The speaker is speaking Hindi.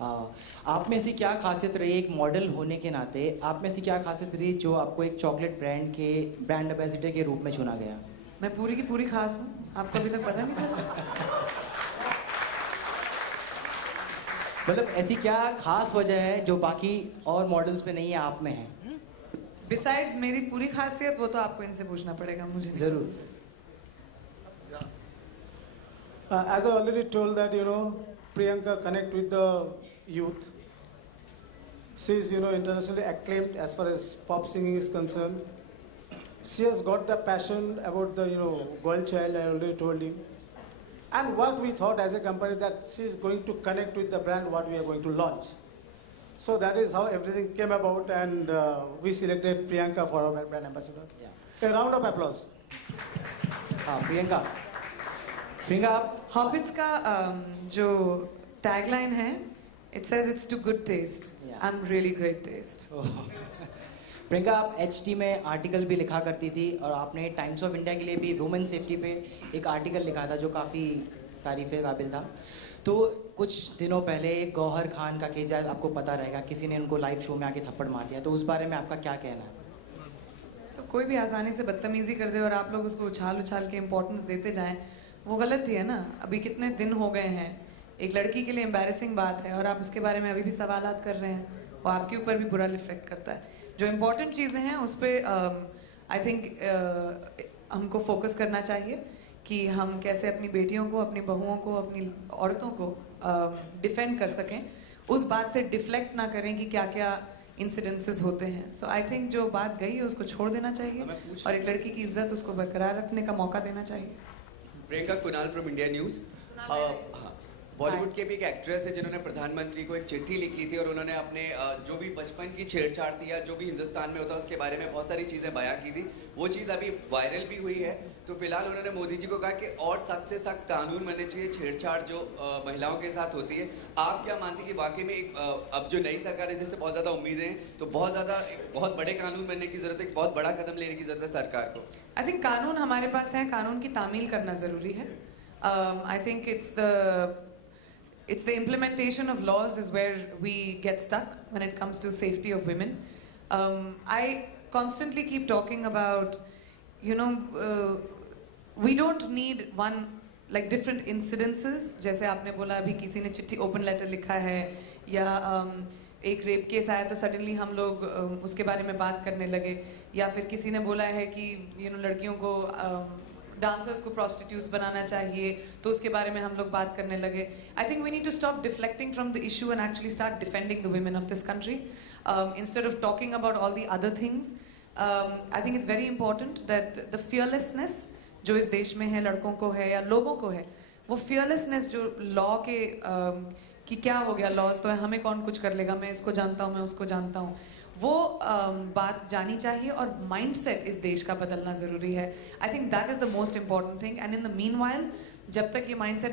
आप में ऐसी क्या खासियत रही एक मॉडल होने के नाते, आप में ऐसी क्या खासियत रही जो आपको एक चॉकलेट ब्रांड एम्बेसडर के रूप में चुना गया? मैं पूरी की पूरी खास हूँ, आपको अभी तक पता नहीं चला? मतलब ऐसी क्या खास वजह है जो बाकी और मॉडल्स में नहीं है, आप में है? बिसाइड्स मेरी पूरी खासियत, वो तो आपको इनसे पूछना पड़ेगा मुझे। जरूर। As I already told that, Priyanka connect with the youth. She is, internationally acclaimed as far as pop singing is concerned. She has got the passion about the, girl child, I already told him. And what we thought as a company that she is going to connect with the brand what we are going to launch. So that is how everything came about, and we selected Priyanka for our brand ambassador. Yeah. A round of applause. हाँ, प्रियंका आप हॉबिट्स का जो टैगलाइन है, it says it's too good taste, I am really great taste. Priyanka, आप HT में आर्टिकल भी लिखा करती थी और आपने टाइम्स ऑफ इंडिया के लिए भी वुमेन सेफ्टी पे एक आर्टिकल लिखा था जो काफ़ी तारीफ़ काबिल था। तो कुछ दिनों पहले गौहर खान का केस, आपको पता रहेगा, किसी ने उनको लाइव शो में आके थप्पड़ मार दिया, तो उस बारे में आपका क्या कहना है? तो कोई भी आसानी से बदतमीजी कर दे और आप लोग उसको उछाल के इम्पोर्टेंस देते जाएं, वो गलत ही है ना। अभी कितने दिन हो गए हैं, एक लड़की के लिए एम्बैरेसिंग बात है और आप उसके बारे में अभी भी सवालात कर रहे हैं, वो आपके ऊपर भी बुरा रिफ्लेक्ट करता है। जो इम्पोर्टेंट चीज़ें हैं उस पर आई थिंक हमको फोकस करना चाहिए कि हम कैसे अपनी बेटियों को, अपनी बहुओं को, अपनी औरतों को डिफेंड कर सकें, उस बात से डिफ्लेक्ट ना करें कि क्या क्या इंसिडेंसेस होते हैं। सो आई थिंक जो बात गई है उसको छोड़ देना चाहिए और एक लड़की की इज्जत उसको बरकरार रखने का मौका देना चाहिए। Priyanka, Kunal from India news. हाँ, बॉलीवुड के भी एक एक्ट्रेस है जिन्होंने प्रधानमंत्री को एक चिट्ठी लिखी थी और उन्होंने अपने जो भी बचपन की छेड़छाड़ थी या जो भी हिंदुस्तान में होता है उसके बारे में बहुत सारी चीज़ें बयां की थी। वो चीज़ अभी वायरल भी हुई है। तो फिलहाल उन्होंने मोदी जी को कहा कि और सख्त से सख्त कानून बनने चाहिए छेड़छाड़ जो महिलाओं के साथ होती है। आप क्या मानती हैं कि वाकई में अब जो नई सरकार है जिससे बहुत ज़्यादा उम्मीदें हैं, तो बहुत बड़े कानून बनने की ज़रूरत है, बहुत बड़ा कदम लेने की ज़रूरत है सरकार को? आई थिंक कानून हमारे पास है, कानून की तामील करना ज़रूरी है। I think it's the implementation of laws is where we get stuck when it comes to safety of women. I constantly keep talking about, we don't need like different incidences. जैसे आपने बोला अभी किसी ने चिट्ठी ओपन लेटर लिखा है या एक रेप केस आया तो सडनली हम लोग उसके बारे में बात करने लगे, या फिर किसी ने बोला है कि लड़कियों को डांसर्स को प्रोस्टिट्यूट्स बनाना चाहिए तो उसके बारे में हम लोग बात करने लगे। I think we need to stop deflecting from the issue and actually start defending the women of this country instead of talking about all the other things. I think it's very important that the fearlessness जो इस देश में है, लड़कों को है या लोगों को है, वो फियरलेसनेस जो लॉ के कि क्या हो गया, लॉज तो है, हमें कौन कुछ कर लेगा, मैं इसको जानता हूँ, मैं उसको जानता हूँ, वो बात जानी चाहिए और माइंडसेट इस देश का बदलना ज़रूरी है। I think that is the most important thing and in the meanwhile जब तक ये माइंडसेट